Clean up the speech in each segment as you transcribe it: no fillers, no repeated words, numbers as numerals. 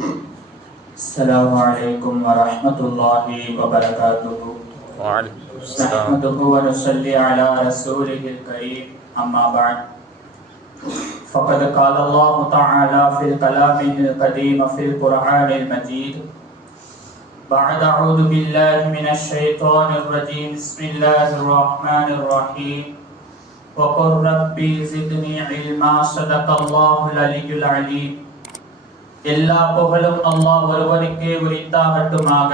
السلام عليكم ورحمة الله وبركاته. وعليكم السلام. نحمده ونصلي على رسوله الكريم. أما بعد، فقد قال الله تعالى في الكلام القديم في القرآن المجيد بعد أعوذ بالله من الشيطان الرجيم بسم الله الرحمن الرحيم وقل ربي زدني علما صدق الله العلي العليم. எல்லா புகழும் அல்லாஹ் ஒருவனுக்கே உரித்தாகட்டுமாக.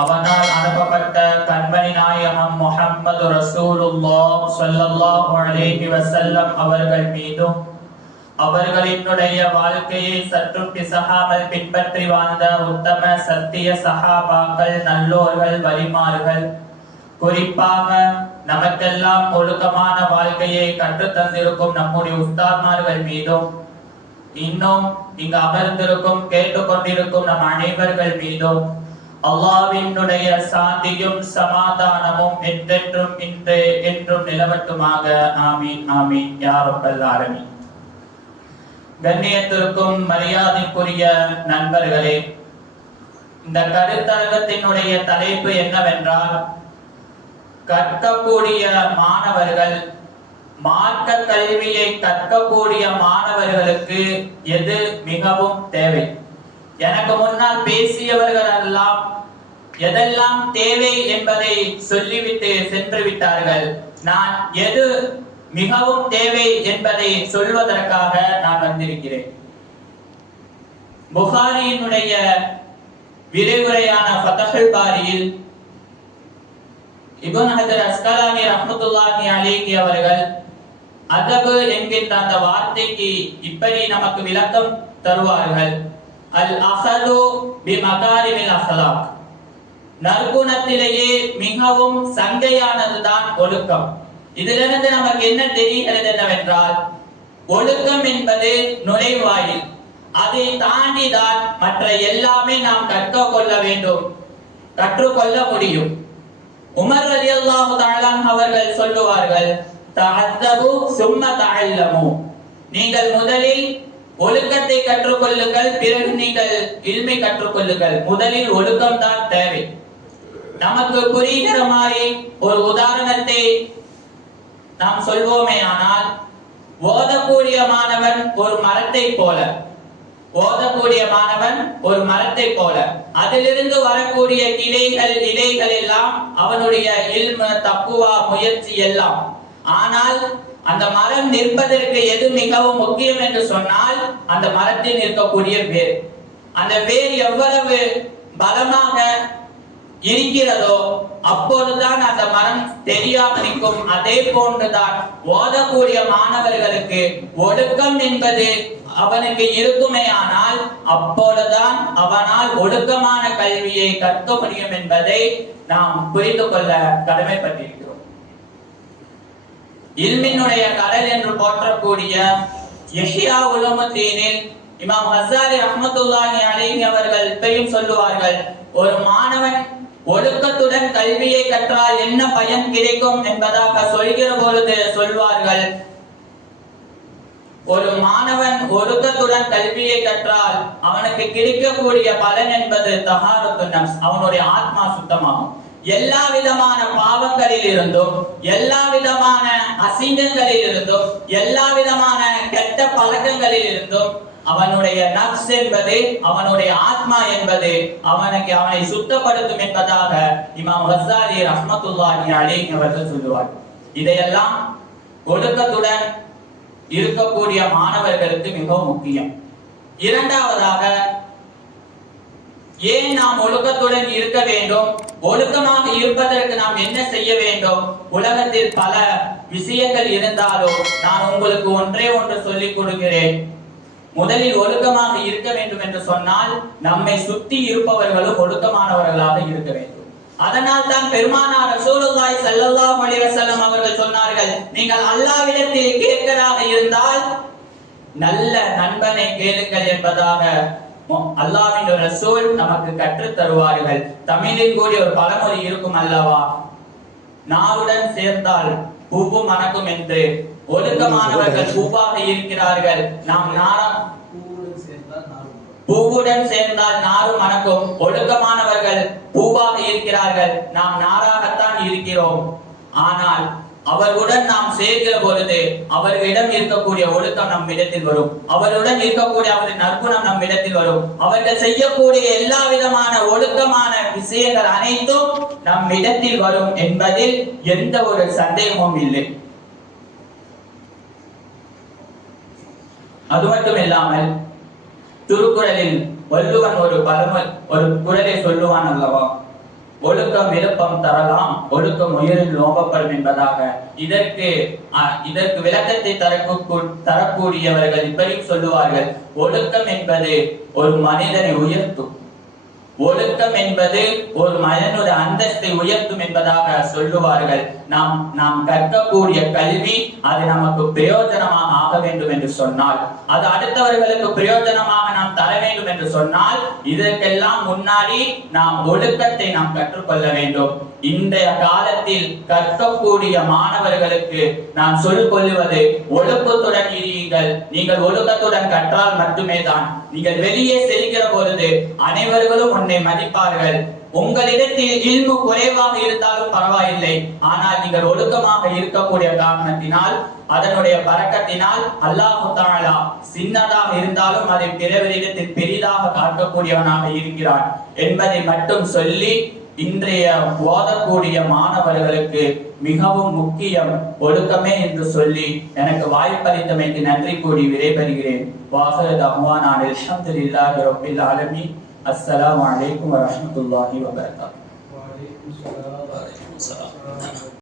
அவனால் அனுப்பப்பட்ட கண்மணி நாயகம் முஹம்மது ரசூலுல்லாஹ் ஸல்லல்லாஹு அலைஹி வஸல்லம் அவர்கள் மீதும் அவர்களினுடைய வாழ்க்கையை சற்றும் பிசகாமல் பின்பற்றி வாழ்ந்த உத்தம சத்திய சஹாபாக்கள், நல்லோர்கள், வலிமார்கள், குறிப்பாக நமக்கெல்லாம் ஒழுக்கமான வாழ்க்கையை கற்றுத் தந்திருக்கும் நம்முடைய உஸ்தாத்மார்கள் மீதும், இன்னும் இங்கு அமர்ந்திருக்கும் கேட்டுக்கொண்டிருக்கும் நம் அனைவர்கள் மீதும் அல்லாஹ்வினுடைய சாந்தியும் சமாதானமும் என்றென்றும் இன்று என்றும் நிலவட்டுமாக. ஆமீன் ஆமீன் யா ரப்பல் ஆலமீன். கண்ணியத்திற்கும் மரியாதைக்குரிய நண்பர்களே, இந்த கருத்தரங்கத்தினுடைய தலைப்பு என்னவென்றால், கற்கக்கூடிய மாணவர்கள், மார்க்க கல்வியை கற்கக்கூடிய மாணவர்களுக்கு எது மிகவும் தேவை? எனக்கு முன்னால் பேசியவர்கள் எல்லாம் எதெல்லாம் தேவை என்பதை சொல்லிவிட்டு சென்று விட்டார்கள். நான் எது மிகவும் தேவை என்பதை சொல்வதற்காக நான் வந்திருக்கிறேன். புகாரியினுடைய விரிவுரையான ஃபத்ஹுல் பாரியில் இப்னு ஹஜர் அஸ்கலானி ரஹ்மத்துல்லாஹி அலைஹி அவர்கள் அதபு என்கின்ற அந்த வார்த்தைக்கு இப்படி நமக்கு விளக்கம் தருவார்கள். அல் அஹது பி மகாரிமில் அஹ்லாக், நற்குணத்திலேயே மிகவும் சங்கையானதுதான் ஒழுக்கம். இதிலிருந்து நமக்கு என்ன தெரிகிறது என்னவென்றால், ஒழுக்கம் என்பது நுழைவாயில். அதை தாண்டிதான் மற்ற எல்லாமே நாம் கற்றுக்கொள்ள வேண்டும், கற்றுக்கொள்ள முடியும். உமர் ரலியல்லாஹு தஆலா அவர்கள் சொல்லுவார்கள், தஅத்தபு சும்ம தஅல்லமு, நீங்கள் முதலில் ஒழுக்கத்தை கற்றுக்கொள்ளுங்கள், பிறகு நீங்கள் இல்மை கற்றுக்கொள்ளுங்கள். முதலில் ஒழுக்கம் தான் தேவை. நமக்கு புரிகிற மாதிரி ஒரு உதாரணத்தை நாம் சொல்வோமே ஆனால், ஓதக்கூடிய மாணவன் ஒரு மரத்தை போல, ஓதக்கூடிய மாணவன் ஒரு மரத்தை போல, அதிலிருந்து வரக்கூடிய கிளைகள் இலைகள் எல்லாம் அவனுடைய இல்ம, தக்குவா, முயற்சி எல்லாம். ஆனால் அந்த மரம் நிற்பதற்கு எது மிகவும் முக்கியம் என்று சொன்னால், அந்த மரத்தில் இருக்கக்கூடிய வேர். அந்த வேர் எவ்வளவு பலமாக இருக்கிறதோ அப்போதுதான் அந்த மரம் தெரியாமல் நிற்கும். அதே போன்றுதான் ஓதக்கூடிய மாணவர்களுக்கு ஒழுக்கம் என்பது அவனுக்கு இருக்குமே ஆனால் அப்போதுதான் அவனால் ஒழுக்கமான கல்வியை கற்க முடியும் என்பதை நாம் புரிந்து கொள்ள கடமைப்பட்டிருக்கிறோம். இல்மினுடைய கடல் என்று போற்றக்கூடிய இஹ்யா உலூமுத்தீனில் இமாம் ஹஸ்ஸாலி ரஹ்மத்துல்லாஹி அலைஹி அவர்கள் இப்பயும் சொல்லுவார்கள், ஒரு மாணவன் ஒழுக்கத்துடன் கல்வியை கற்றால் என்ன பயன் கிடைக்கும் என்பதாக சொல்கிற பொழுது சொல்வார்கள், ஒரு மாணவன் ஒழுக்கத்துடன் கல்வியை கற்றால் அவனுக்கு கிடைக்கக்கூடிய பலன் என்பது தஹாரத்துன் நஃப்ஸ், அவனுடைய ஆத்மா சுத்தமாகும். எல்லா விதமான பாவங்களில் இருந்தும், எல்லா விதமான அசிங்கங்களில் இருந்தும், எல்லா விதமான கெட்ட பழக்கங்களில் இருந்தும் அவனுடைய நஃப்ஸ் என்பது, அவனுடைய ஆத்மா என்பது அவனை சுத்தப்படுத்தும் என்பதாக இமாம் ஹஸ்ஸாலி ரஹ்மத்துல்லாஹி அலைஹி அவர்கள் சொல்லுவார். இதையெல்லாம் ஒழுக்கத்துடன் இருக்கக்கூடிய மாணவர்களுக்கு மிகவும் முக்கியம். இரண்டாவதாக, ஏன் நாம் ஒழுக்கத்துடன் இருக்க வேண்டும், ஒழுக்கமாக இருப்பதற்கு நாம் என்ன செய்ய வேண்டும்? உலகத்தில் பல விஷயங்கள் இருந்தாலும் நான் உங்களுக்கு ஒன்றே ஒன்று சொல்லிக் கொடுக்கிறேன். முதலில் ஒழுக்கமாக இருக்க வேண்டும் என்று சொன்னால் நம்மை சுற்றி இருப்பவர்களும் ஒழுக்கமானவர்களாக இருக்க வேண்டும். அதனால் தான் பெருமானார் ரசூலுல்லாஹி ஸல்லல்லாஹு அலைஹி வஸல்லம் அவர்கள் சொன்னார்கள், நீங்கள் அல்லாஹ்விடத்தில் கேட்கிறதாக இருந்தால் நல்ல நண்பனை கேளுங்கள் என்பதாக அல்லாஹ்வின் ரசூல் நமக்கு கற்றுத் தருவார்கள். தமிழில் கூடிய ஒரு பழமொழி இருக்கும் அல்லவா, நாருடன் சேர்ந்தால் பூவு மணக்கும் என்று. ஒழுக்கமானவர்கள் பூவாக இருக்கிறார்கள், நாம் நாரம் பூவுடன் சேர்ந்தால் நாரும் மணக்கும். ஒழுக்கமானவர்கள் பூவாக இருக்கிறார்கள், நாம் நாராகத்தான் இருக்கிறோம். ஆனால் அவர்களுடன் நாம் சேர்க்கிற பொழுது அவர்களிடம் இருக்கக்கூடிய ஒழுக்கம் நம் இடத்தில் வரும், அவருடன் இருக்கக்கூடிய அவரின் நற்குணம் நம் இடத்தில் வரும். அவர்கள் செய்யக்கூடிய எல்லா விதமான ஒழுக்கமான விஷயங்கள் அனைத்தும் நம் இடத்தில் வரும் என்பதில் எந்த ஒரு சந்தேகமும் இல்லை. அது மட்டும் இல்லாமல் திருக்குறளில் வள்ளுவன் ஒரு குறளை சொல்லுவான் அல்லவா, ஒழுக்கம் விருப்பம் தரலாம், ஒழுக்கம் உயிரில் நோக்கப்படும் என்பதாக. இதற்கு விளக்கத்தை தரக்கூடியவர்கள் இப்படியும் சொல்லுவார்கள், ஒழுக்கம் என்பது ஒரு மனிதனை உயர்த்தும், ஒழுக்கம் என்பது ஒரு மனிதனுடைய அந்தஸ்தை உயர்த்தும் என்பதாக சொல்லுவார்கள். நாம் கற்கக்கூடிய கல்வி அது நமக்கு பிரயோஜனமாக ஆக வேண்டும் என்று சொன்னால், அது அடுத்தவர்களுக்கு பிரயோஜனமாக நாம் தர வேண்டும் என்று சொன்னால், இதற்கெல்லாம் முன்னாடி நாம் ஒழுக்கத்தை நாம் கற்றுக்கொள்ள வேண்டும். இன்றைய காலத்தில் கற்கக்கூடிய மாணவர்களுக்கு நான் சொல்லிக்கொள்வது, ஒழுக்கத்துடன் இருங்கள். நீங்கள் ஒழுக்கத்துடன் கற்றால் மட்டுமே தான் நீங்கள் வெளியே செல்கிற பொழுது அனைவர்களும் உன்னை மதிப்பார்கள். உங்களிடத்தில் இல்மு குறைவாக இருந்தாலும் பரவாயில்லை, ஆனால் நீங்கள் ஒழுக்கமாக இருக்கக்கூடிய காரணத்தினால், அதனுடைய பரக்கத்தினால் அல்லாஹ் தஆலா சின்னதாக இருந்தாலும் அதை பிறரிடத்தில் பெரிதாக காட்டக்கூடியவனாக இருக்கிறான் என்பதை மட்டும் சொல்லி, இன்றைய ஓதக்கூடிய மாணவர்களுக்கு மிகவும் முக்கியம் ஒழுக்கமே என்று சொல்லி எனக்கு வாய்ப்பளித்தமைக்கு நன்றி கூறி விடைபெறுகிறேன். வாஹிரு தஅவானா அல்ஹம்துலில்லாஹி ரப்பில் ஆலமீன். அஸ்ஸலாமு அலைக்கும் வரஹ்மத்துல்லாஹி வபரகாத்துஹு.